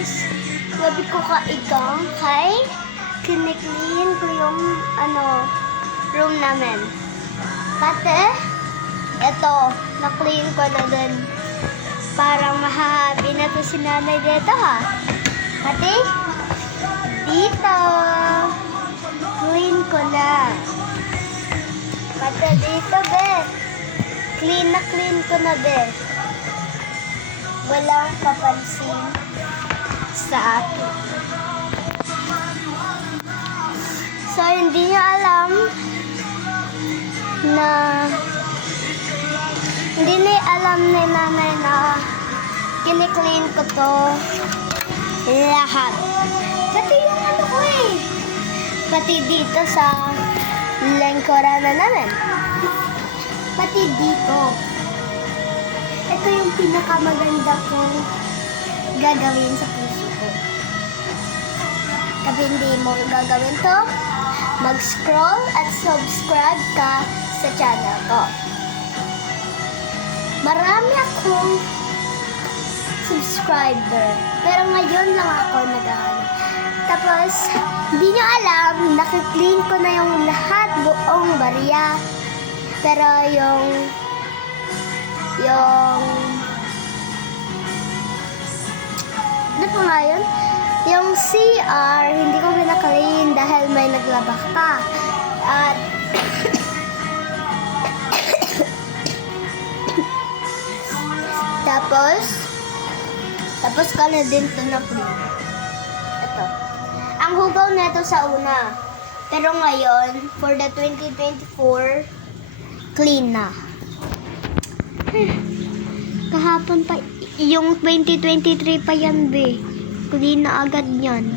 guys, gabi ko kaigang kay kiniklin ko yung room namin. Pati, eto, na-clean ko na din. Parang mahahabi na to si nanay dito ha. Pati, dito, clean ko na. Pati dito, be. Clean ko na, be. Walang papansin sa akin. So, hindi niya alam na ni nanay na kiniklin ko to lahat. Pati yung ko eh. Pati dito sa lengkoran na namin. Pati dito. Ito yung pinakamaganda kong gagawin sa puso ko. Kapag hindi mo gagawin to, mag-scroll at subscribe ka sa channel ko. Marami akong subscriber. Pero ngayon lang ako nag-ano. Tapos, hindi nyo alam, nakiklean ko na yung lahat, buong barya. Pero yung ano pa nga yun? Yung CR, hindi ko pinaklean dahil may naglabak pa. At tapos ko na din ito na clean. Ito. Ang hugaw na ito sa una. Pero ngayon, for the 2024, clean na. Kahapon pa, yung 2023 pa yan, be. Clean na agad yan.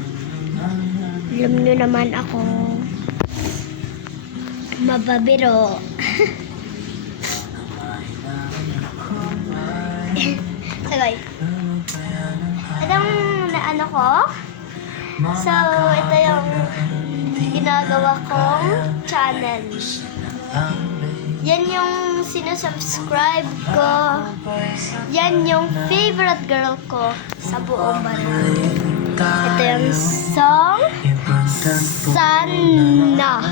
Alam nyo naman ako, mababiro. So guys, itong naano ko. So, ito yung ginagawa kong channel. Yan yung sinusubscribe ko. Yan yung favorite girl ko sa buong barangay. Ito yung song Sana.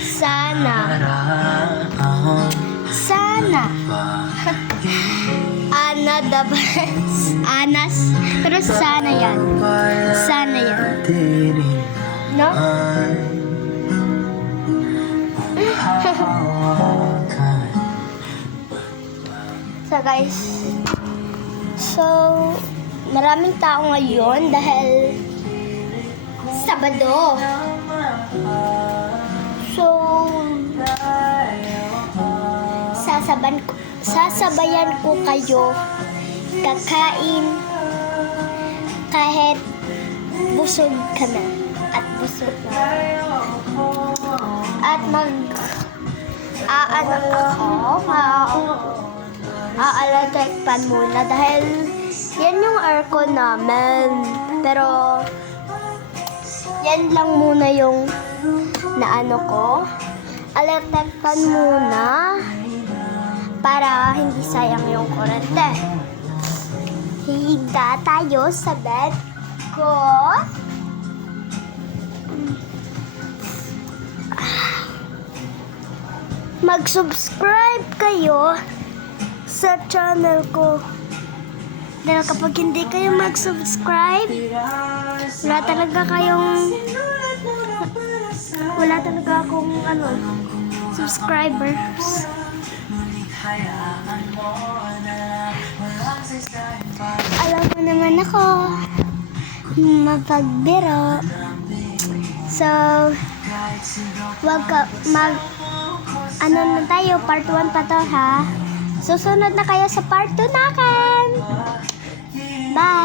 Sana. Sana. Ana the best. Anas. Pero sana yan. Sana yan. No? So guys, maraming tao ngayon dahil Sabado. So, sasabayan ko kayo kakain kahit busog ka na at busog na. At aalatekpan muna dahil yan yung aircon namin. Pero yan lang muna yung naano ko. Alatekpan muna para hindi sayang yung kurente. Higa tayo sa bed ko. Mag-subscribe kayo sa channel ko. Dahil kapag hindi kayo mag-subscribe, wala talaga akong subscribers. Alam mo naman ako, mapagbiro. So, na tayo, part 1 pa to ha. Susunod na kayo sa part 2 nakan. Bye!